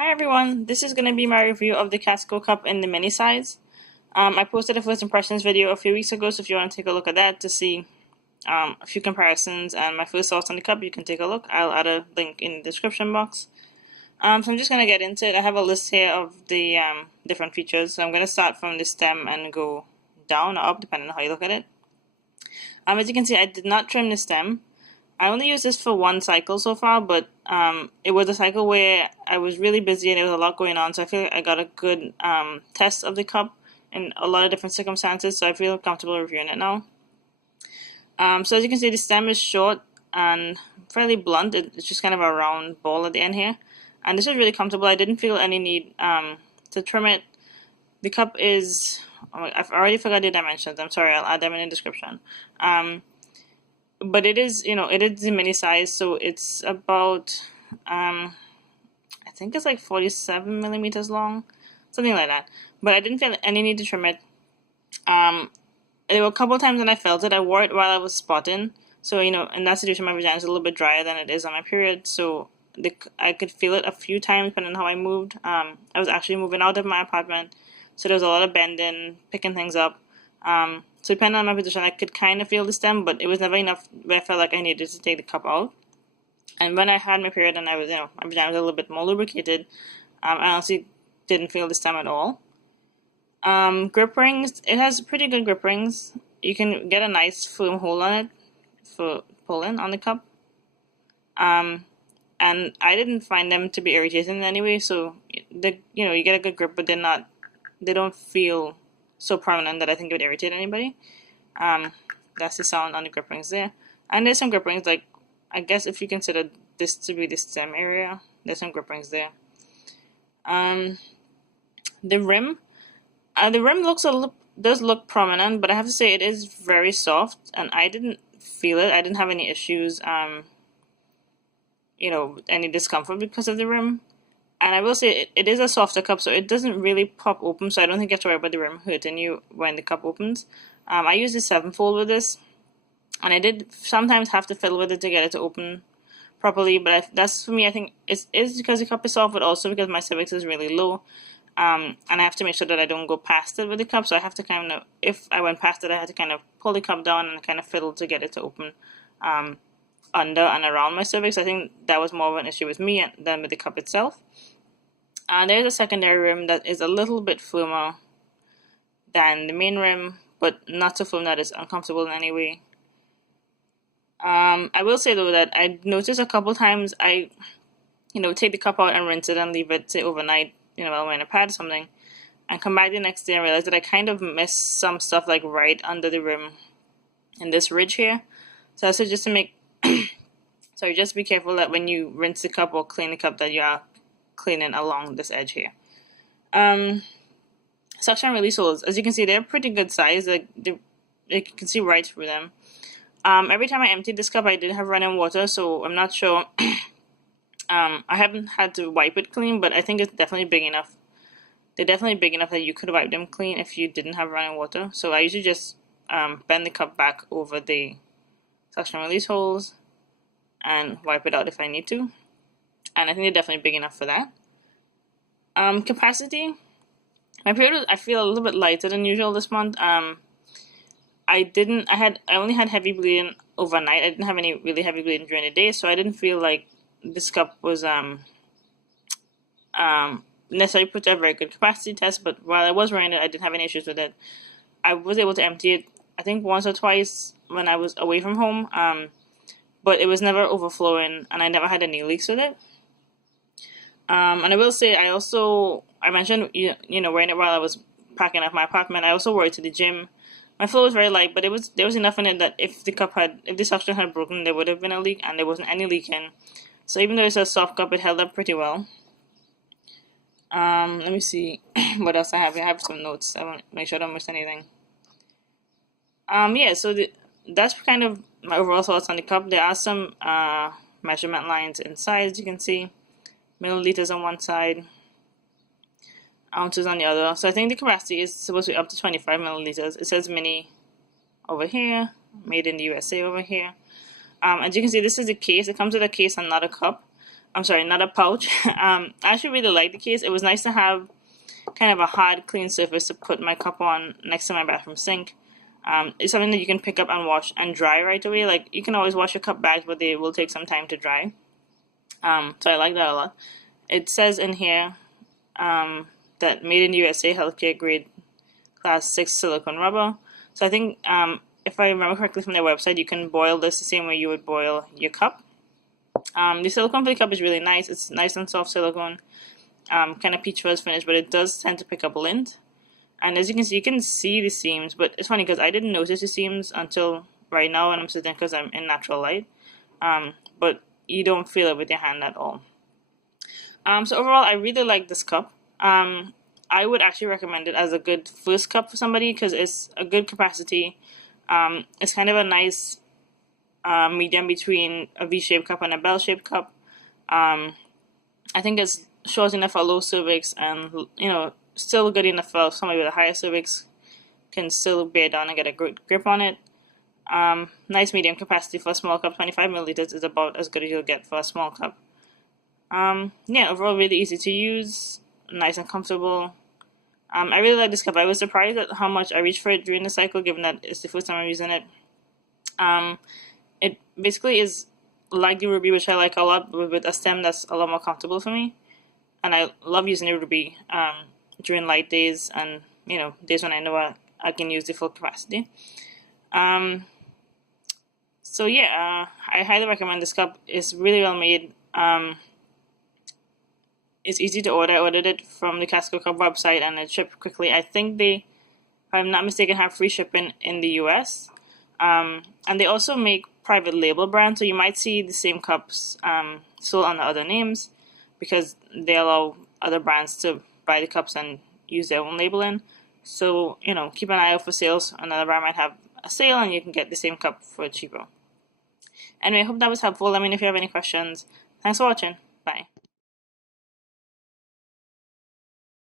Hi everyone, this is going to be my review of the Casco cup in the mini size. I posted a first impressions video a few weeks ago, so if you want to take a look at that to see a few comparisons and my first thoughts on the cup, you can take a look. I'll add a link in the description box. So I'm just going to get into it. I have a list here of the different features, so I'm going to start from the stem and go down or up depending on how you look at it. As you can see, I did not trim the stem. I only used this for one cycle so far, but it was a cycle where I was really busy and there was a lot going on, so I feel like I got a good test of the cup in a lot of different circumstances, so I feel comfortable reviewing it now. So as you can see, the stem is short and fairly blunt. It's just kind of a round ball at the end here, and this is really comfortable. I didn't feel any need to trim it. The cup is, I've already forgot the dimensions. I'm sorry, I'll add them in the description. But it is, it is the mini size, so it's about, I think it's like 47 millimeters long, something like that. But I didn't feel any need to trim it. There were a couple of times when I felt it. I wore it while I was spotting, so in that situation, my vagina is a little bit drier than it is on my period, so I could feel it a few times depending on how I moved. I was actually moving out of my apartment, so there was a lot of bending, picking things up. So depending on my position, I could kind of feel the stem, but it was never enough where I felt like I needed to take the cup out. And when I had my period and I was, my vagina was a little bit more lubricated, I honestly didn't feel the stem at all. Grip rings, it has pretty good grip rings. You can get a nice firm hold on it for pulling on the cup. And I didn't find them to be irritating in any way, so you get a good grip, but they don't feel so prominent that I think it would irritate anybody. That's the sound on the grip rings there. And there's some grip rings, like, I guess if you consider this to be the stem area, there's some grip rings there. The rim does look prominent, but I have to say it is very soft, and I didn't feel it. I didn't have any issues, any discomfort because of the rim. And I will say it is a softer cup, so it doesn't really pop open, so I don't think you have to worry about the rim hurting you when the cup opens. I use the 7-fold with this, and I did sometimes have to fiddle with it to get it to open properly, but that's for me, I think it is because the cup is soft, but also because my cervix is really low, and I have to make sure that I don't go past it with the cup, so I have to kind of, if I went past it, I had to kind of pull the cup down and kind of fiddle to get it to open under and around my cervix. I think that was more of an issue with me than with the cup itself. There's a secondary rim that is a little bit firmer than the main rim, but not so firm that it's uncomfortable in any way. I will say though that I noticed a couple times I, take the cup out and rinse it and leave it, say, overnight, while I'm wearing a pad or something, and come back the next day and realize that I kind of missed some stuff like right under the rim in this ridge here. So I said just to make, sorry, just be careful that when you rinse the cup or clean the cup that you are cleaning along this edge here. Suction release holes, as you can see, they're pretty good size. Like you can see right through them. Every time I emptied this cup, I did have running water, so I'm not sure. I haven't had to wipe it clean, but I think it's definitely big enough. They're definitely big enough that you could wipe them clean if you didn't have running water. So I usually just bend the cup back over the suction release holes and wipe it out if I need to. And I think they're definitely big enough for that. Capacity. My period I feel a little bit lighter than usual this month. I only had heavy bleeding overnight. I didn't have any really heavy bleeding during the day, so I didn't feel like this cup was necessarily put to a very good capacity test. But while I was wearing it, I didn't have any issues with it. I was able to empty it, I think, once or twice when I was away from home. But it was never overflowing, and I never had any leaks with it. And I will say, I mentioned, wearing it while I was packing up my apartment. I also wore it to the gym. My flow was very light, but there was enough in it that if the suction had broken, there would have been a leak, and there wasn't any leaking. So even though it's a soft cup, it held up pretty well. Let me see what else I have. I have some notes. I want to make sure I don't miss anything. Yeah, so that's kind of my overall thoughts on the cup. There are some measurement lines inside, as you can see. Milliliters on one side, ounces on the other. So I think the capacity is supposed to be up to 25 milliliters. It says mini over here, made in the USA over here. As you can see, this is the case. It comes with a case and not a cup. I'm sorry, not a pouch. I actually really like the case. It was nice to have kind of a hard, clean surface to put my cup on next to my bathroom sink. It's something that you can pick up and wash and dry right away. Like, you can always wash your cup bags, but they will take some time to dry. So I like that a lot. It says in here that made in USA, healthcare grade class 6 silicone rubber. So I think if I remember correctly from their website, you can boil this the same way you would boil your cup. The silicone for the cup is really nice. It's nice and soft silicone, kind of peach fuzz finish, but it does tend to pick up lint. And as you can see the seams, but it's funny because I didn't notice the seams until right now when I'm sitting because I'm in natural light. But you don't feel it with your hand at all. So overall, I really like this cup. I would actually recommend it as a good first cup for somebody because it's a good capacity. It's kind of a nice medium between a V-shaped cup and a bell-shaped cup. I think it's short enough for low cervix and, still good enough for somebody with a higher cervix can still bear down and get a good grip on it. Nice medium capacity for a small cup. 25 milliliters is about as good as you'll get for a small cup. Overall really easy to use, nice and comfortable. I really like this cup. I was surprised at how much I reached for it during the cycle, given that it's the first time I'm using it. It basically is like the Ruby, which I like a lot, but with a stem that's a lot more comfortable for me. And I love using the Ruby during light days and, days when I know I can use the full capacity. I highly recommend this cup. It's really well made. It's easy to order. I ordered it from the Casco Cup website and it shipped quickly. I think they, if I'm not mistaken, have free shipping in the US. And they also make private label brands, so you might see the same cups sold under other names because they allow other brands to buy the cups and use their own labeling. So, keep an eye out for sales. Another brand might have a sale and you can get the same cup for cheaper. Anyway, I hope that was helpful. Let me know if you have any questions. Thanks for watching. Bye.